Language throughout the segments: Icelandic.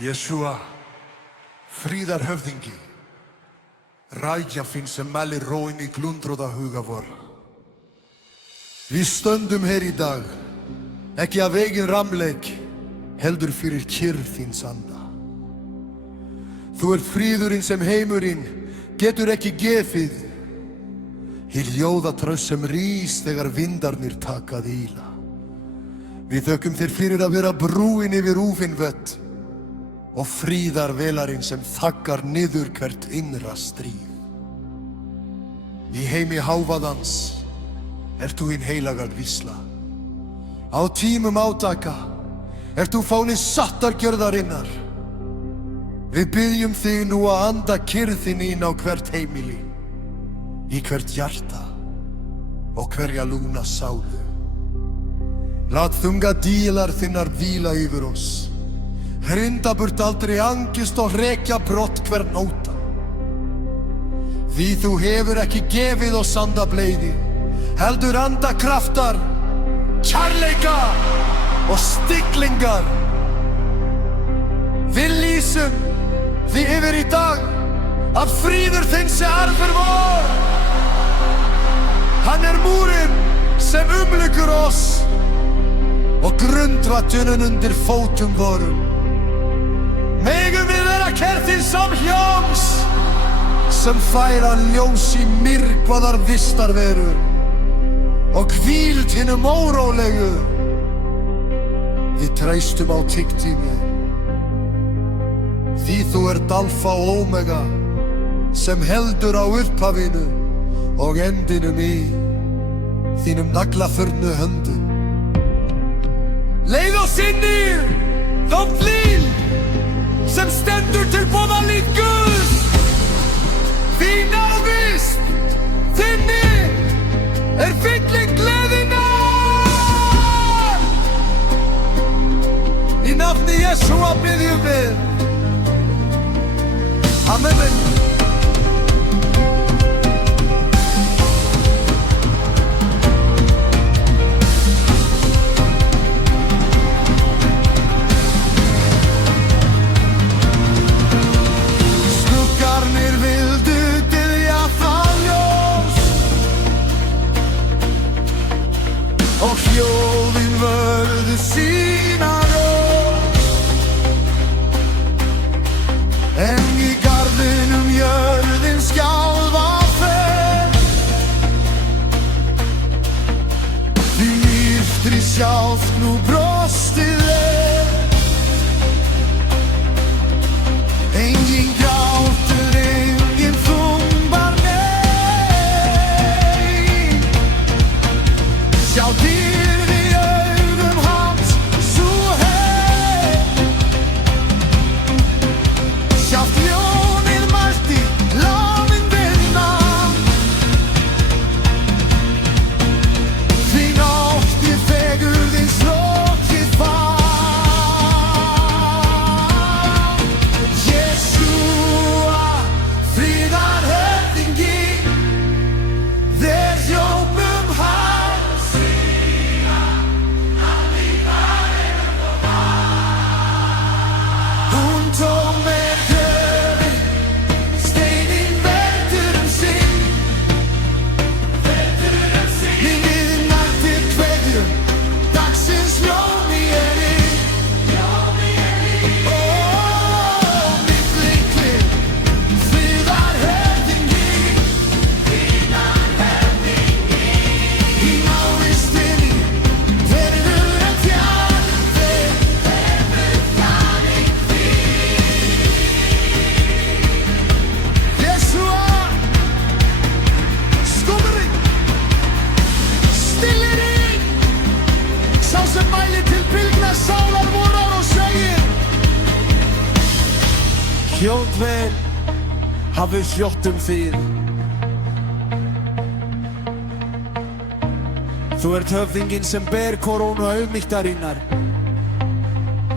Jesúa, friðarhöfðingi, rækjafinn sem mælir róin í glundróða huga vor. Við stöndum hér í dag, ekki af eigin ramleik, heldur fyrir kyrrð þíns anda. Þú ert fríðurinn sem heimurinn getur ekki gefið, hið ljóðatröss sem rís þegar vindarnir taka að ýla. Við þökkum þér fyrir að vera brúin yfir úfinn vött og fríðarvelarinn sem þaggar niður hvert innra stríð. Í heimi hávaðans ert þú hinn heilaga vísla. Á tímum átaka ert þú fáni sattargjörðarinnar. Við byggjum þig nú að anda kyrrðin inn á hvert heimili, í hvert hjarta og hverja lúna sálu. Lát þunga dílar þinnar víla yfir oss. Hrinda burt aldrei angist og hrekja brott hver nóta. Því þú hefur ekki gefið oss andableiði, heldur andakraftar, kærleika og stiklingar. Við lýsum því yfir í dag að fríður þinn sé arfur vor. Hann er múrinn sem umlykur oss og grundvatnun undir fótum vorum. Megum við vera kertin samhljóms sem færa ljós í myrkvaðar vistarverur og hvíld hinum órólegu. Við treystum á tiggtími, því þú ert alfa og omega sem heldur á upphafinu og endinum í þínum naglaförnu höndum. Leið oss inn í þá flíl sem stendur til boða lít Guðs. Þín návist, þinni er fylling gleðinnar. Í nafni Jesúa biðjum við. Amen. Og hljóðin vörðu sína rós. En í garðinum jörðin skjálfa fer. Því myrktri sjálft nú brostið er. Enginn grátur, enginn þungbar, nei. Sjá dýrð í augum hans, sú heim. Sjálft ljónið mælti, lánin vinna. Því nótti fegurðins lokið fann. Jesúa, friðarhöfðingi, þeir hljómum hans. Hún tók með höfði, steininn veldur sinn. Minnið nærtir kveðjum, dagsins ljón í henni. Ó, mitt litli friðarhöfðingi. Í návistinni verður en fjarri. Jesúa, skumurinn, stillirinn, sá sem mælir til bylgna sálar vorar og segir: Hljóð vel, hafið hljóttum þið. Þú ert höfðinginn sem ber korónu auðmýktarinnar,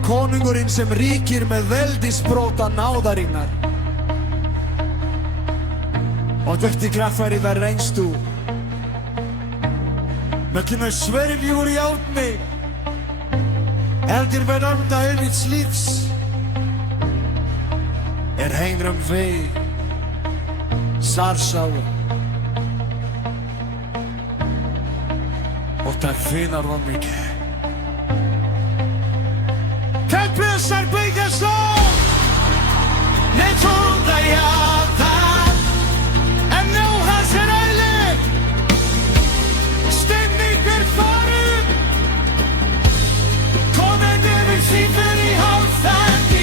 konungurinn sem ríkir með veldisbróta náðarinnar. Og dökti graffæri verð reynst þú, með kynna sverifjúr í átni, eldir verð anda auðvits lífs. er heenrum vee, Sarsauer. Och där finner de mycket. Tempelser bygges om, det trodde jag där. En nå hans rejle, stämmiger förut. Kommer det vi sitter i halsen i,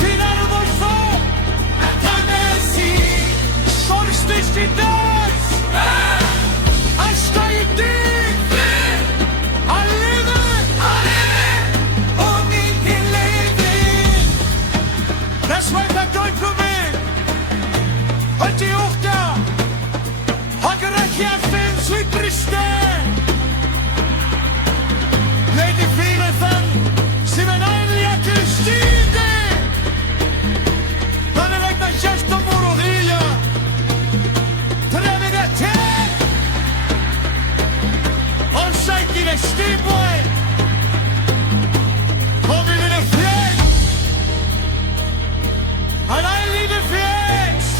till armor så, att han är sig. Sorgstyrst i döds, han ska ju dö. Sveitar Dögumir, höll í ótta, hakar ekki eftir svitriste. Leiti fyrir þann sem ærliga til stýrði. Þannig vegna hjartamór og vilja, trefið til. Og sækir stíbói, og við vinum fjell. And I lead the fence.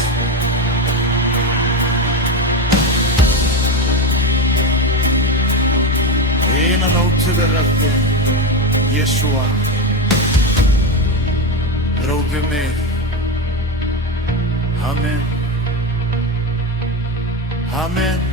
In and out to the röffi, Yeshua. Róðu mig. Amen. Amen.